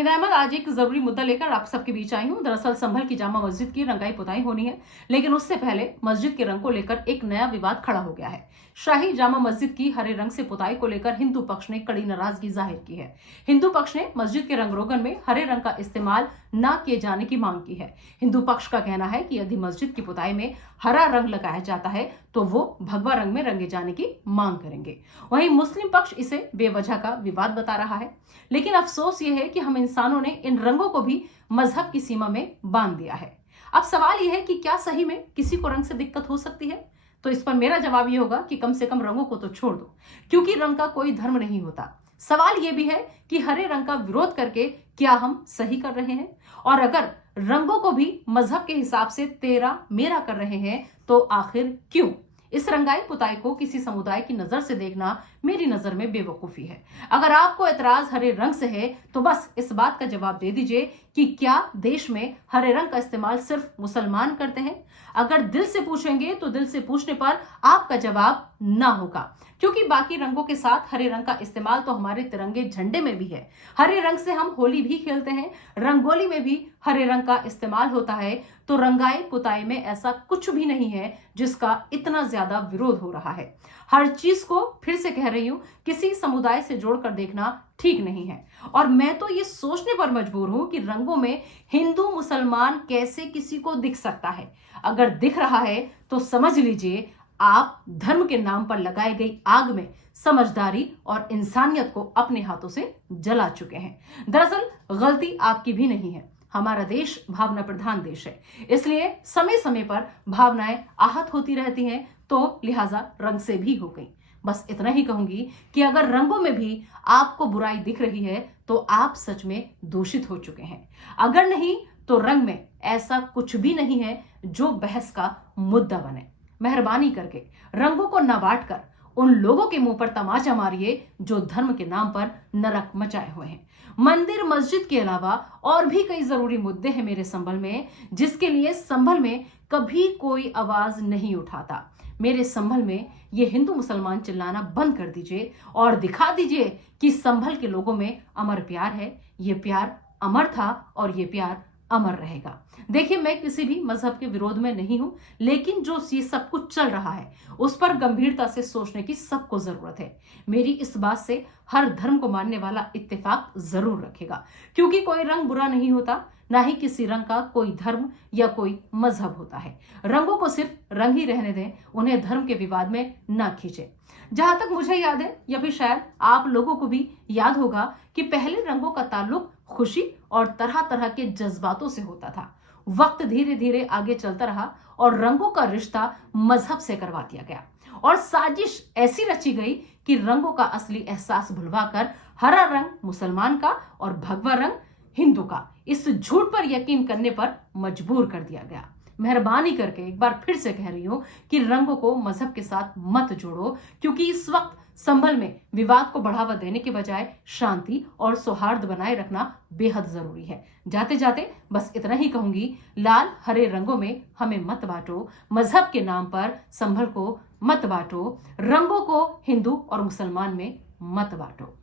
अहमद, आज एक जरूरी मुद्दा लेकर आप सबके बीच आई हूं। दरअसल संभल की जामा मस्जिद की रंगाई पुताई होनी है, लेकिन उससे पहले मस्जिद के रंग को लेकर एक नया विवाद खड़ा हो गया है। शाही जामा मस्जिद की हरे रंग से पुताई को लेकर हिंदू पक्ष ने कड़ी नाराजगी जाहिर की है। हिंदू पक्ष ने मस्जिद के रंग रोगन में हरे रंग का इस्तेमाल न किए जाने की मांग की है। हिंदू पक्ष का कहना है कि यदि मस्जिद की पुताई में हरा रंग लगाया जाता है तो वो भगवा रंग में रंगे जाने की मांग करेंगे। वहीं मुस्लिम पक्ष इसे बेवजह का विवाद बता रहा है। लेकिन अफसोस ये है कि हम इंसानों ने इन रंगों को भी मजहब की सीमा में बांध दिया है। अब सवाल यह है कि क्या सही में किसी को रंग से दिक्कत हो सकती है? तो इस पर मेरा जवाब ये होगा कि कम से कम रंगों को तो छोड़ दो, क्योंकि रंग का कोई धर्म नहीं होता। सवाल यह भी है कि हरे रंग का विरोध करके क्या हम सही कर रहे हैं? और अगर रंगों को भी मजहब के हिसाब से तेरा मेरा कर रहे हैं तो आखिर क्यों? इस रंगाई पुताई को किसी समुदाय की नजर से देखना मेरी नजर में बेवकूफी है। अगर आपको एतराज हरे रंग से है तो बस इस बात का जवाब दे दीजिए कि क्या देश में हरे रंग का इस्तेमाल सिर्फ मुसलमान करते हैं? अगर दिल से पूछेंगे तो दिल से पूछने पर आपका जवाब ना होगा, क्योंकि बाकी रंगों के साथ हरे रंग का इस्तेमाल तो हमारे तिरंगे झंडे में भी है। हरे रंग से हम होली भी खेलते हैं, रंगोली में भी हरे रंग का इस्तेमाल होता है। तो रंगाई पुताई में ऐसा कुछ भी नहीं है जिसका इतना ज्यादा विरोध हो रहा है। हर चीज को फिर से कह रही हूं, किसी समुदाय से जोड़कर देखना ठीक नहीं है। और मैं तो ये सोचने पर मजबूर हूं कि रंगों में हिंदू मुसलमान कैसे किसी को दिख सकता है। अगर दिख रहा है तो समझ लीजिए आप धर्म के नाम पर लगाई गई आग में समझदारी और इंसानियत को अपने हाथों से जला चुके हैं। दरअसल गलती आपकी भी नहीं है। हमारा देश भावना प्रधान देश है, इसलिए समय समय पर भावनाएं आहत होती रहती हैं, तो लिहाजा रंग से भी हो गई। बस इतना ही कहूंगी कि अगर रंगों में भी आपको बुराई दिख रही है तो आप सच में दूषित हो चुके हैं। अगर नहीं तो रंग में ऐसा कुछ भी नहीं है जो बहस का मुद्दा बने। मेहरबानी करके रंगों को न बांट कर उन लोगों के मुंह पर तमाचा मारिए जो धर्म के नाम पर नरक मचाए हुए हैं। मंदिर मस्जिद के अलावा और भी कई जरूरी मुद्दे हैं मेरे संभल में, जिसके लिए संभल में कभी कोई आवाज नहीं उठाता। मेरे संभल में ये हिंदू मुसलमान चिल्लाना बंद कर दीजिए और दिखा दीजिए कि संभल के लोगों में अमर प्यार है। ये प्यार अमर था और ये प्यार अमर रहेगा। देखिए, मैं किसी भी मजहब के विरोध में नहीं हूं, लेकिन जो ये सब कुछ चल रहा है उस पर गंभीरता से सोचने की सबको जरूरत है। मेरी इस बात से हर धर्म को मानने वाला इत्तेफाक जरूर रखेगा, क्योंकि कोई रंग बुरा नहीं होता, ना ही किसी रंग का कोई धर्म या कोई मजहब होता है। रंगों को सिर्फ रंग ही रहने दें, उन्हें धर्म के विवाद में ना खींचे। जहां तक मुझे याद है, या फिर शायद आप लोगों को भी याद होगा कि पहले रंगों का ताल्लुक खुशी और तरह तरह के जज्बातों से होता था। वक्त धीरे धीरे आगे चलता रहा और रंगों का रिश्ता मजहब से करवा दिया गया और साजिश ऐसी रची गई कि रंगों का असली एहसास भुलवाकर हरा रंग मुसलमान का और भगवा रंग हिंदू का, इस झूठ पर यकीन करने पर मजबूर कर दिया गया। मेहरबानी करके एक बार फिर से कह रही हूं कि रंगों को मजहब के साथ मत जोड़ो, क्योंकि इस वक्त संभल में विवाद को बढ़ावा देने के बजाय शांति और सौहार्द बनाए रखना बेहद जरूरी है। जाते जाते बस इतना ही कहूंगी, लाल हरे रंगों में हमें मत बांटो, मजहब के नाम पर संभल को मत बांटो, रंगों को हिंदू और मुसलमान में मत बांटो।